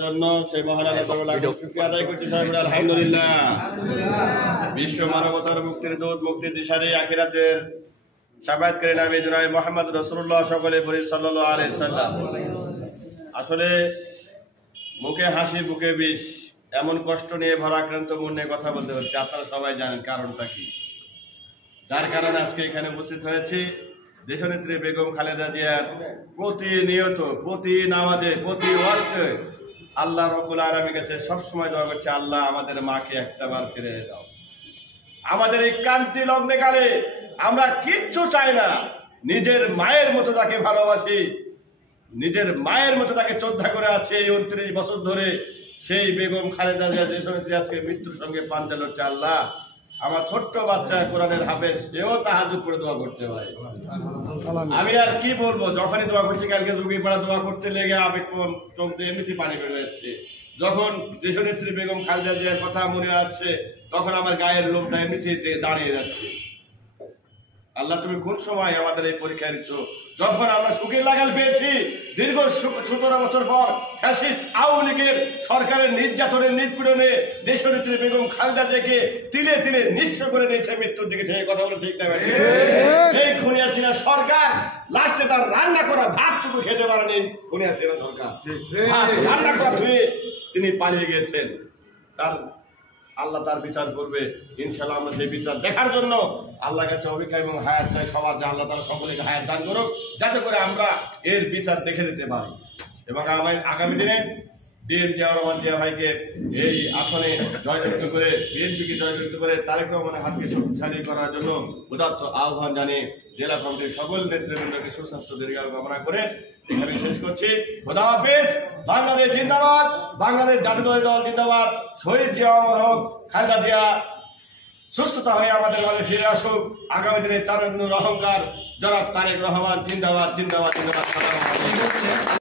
জন্য সেই মহান আল্লাহর শুকরিয়া আদায় করছি আলহামদুলিল্লাহ। বিশ্ব মানবতার মুক্তির দূত, মুক্তির দিশারি, আখিরাতের শাফায়াতকারী নবী জনাব মুহাম্মদ রাসূলুল্লাহ সকলে পড়ি সাল্লাল্লাহু আলাইহি সাল্লাম। আসলে মুখে হাসি বুকে বিষ, এমন কষ্ট নিয়ে ভরা আক্রান্ত মন নিয়ে কথা বলতে হচ্ছে। আপনারা সবাই জানেন কারণটা কি, যার কারণে আজকে এখানে উপস্থিত হয়েছি। দেশনেত্রী বেগম খালেদা জিয়ার প্রতিনিয়ত, প্রতি নামাজে, প্রতি ওয়াক্তে আল্লাহ রাব্বুল আলামিনের কাছে সবসময় দোয়া করছে, আল্লাহ আমাদের মাকে একটাবার ফিরে দাও। আমাদের এই ক্রান্তি লগ্নে কালে আমরা কিচ্ছু চাই না, নিজের মায়ের মতো তাকে ভালোবাসি, নিজের মায়ের মতো তাকে শ্রদ্ধা করে আছে এই 29 বছর ধরে। সেই বেগম খালেদা জিয়া দেশনেত্রী আজকে মৃত্যুর সঙ্গে পাঞ্জা লড়ছে। আল্লাহ আমার ছোট্ট বাচ্চা কোরআনের হাফেজ, সেও তাহাজ্জুদ করে দোয়া করছে। ভাই আমি আর কি বলবো, যখনই দোয়া করছি, কালকে যুগীপাড়া দোয়া করতে লেগে আবেগ চোখ দিয়ে এমনিতে পানি বের যাচ্ছে। যখন দেশনেত্রী বেগম খালেদা জিয়ার কথা মনে আসছে, তখন আমার গায়ের লোমটা এমনিতে দাঁড়িয়ে যাচ্ছে। আল্লাহ তুমি কোন সময় আমাদের এই পরীক্ষা দিচ্ছ? যখন আমরা সুখের লাগাল পেয়েছি, দীর্ঘ 17 বছর পর ফ্যাসিস্ট আওয়ামী লীগের সরকারের নির্যাতনের নিপীড়নে দেশনেত্রী বেগম খালেদা জিয়াকে তিলে তিলে নিঃস্ব করে দিয়েছে মৃত্যুর দিকে ঠেলে। কথা বলে ঠিক না? এই খুনি হাসিনা সরকার লাস্টে তার রান্না করা ভাতটুকু খেতে পারেনি। খুনি হাসিনা সরকার রান্না করা ধুয়ে তিনি পালিয়ে গেছেন। আল্লাহ তার বিচার করবে ইনশাআল্লাহ। আমরা সেই বিচার দেখার জন্য আল্লাহর কাছে অপেক্ষা এবং হায়াত চাই সবার, যে আল্লাহ তাআলা সকলকে হায়াত দান করুক, যাতে করে আমরা এর বিচার দেখে দিতে পারি। এবং আগামী দিনে জিয়াউর রহমান জিয়া ভাইকে এই আসনে জয়যুক্ত করে, বিএনপিকে জয়যুক্ত করে তারেক রহমানের হাতকে শক্তিশালী করার জন্য উদাত্ত আহ্বান জানিয়ে জেলা কমিটির সকল নেতৃবৃন্দকে সুস্বাস্থ্য দীর্ঘায়ু কামনা করে এখানে শেষ করছি। খোদা হাফেজ। বাংলাদেশ জিন্দাবাদ, বাংলাদেশ জাতীয়তাবাদী দল জিন্দাবাদ। শহীদ জিয়া অমর হোক, খালেদা জিয়া সুস্থতা হয়ে আমাদের মাঝে ফিরে আসুক। আগামী দিনে তারুণ্যের অহংকার জনাব তারেক রহমান জিন্দাবাদ, জিন্দাবাদ, জিন্দাবাদ।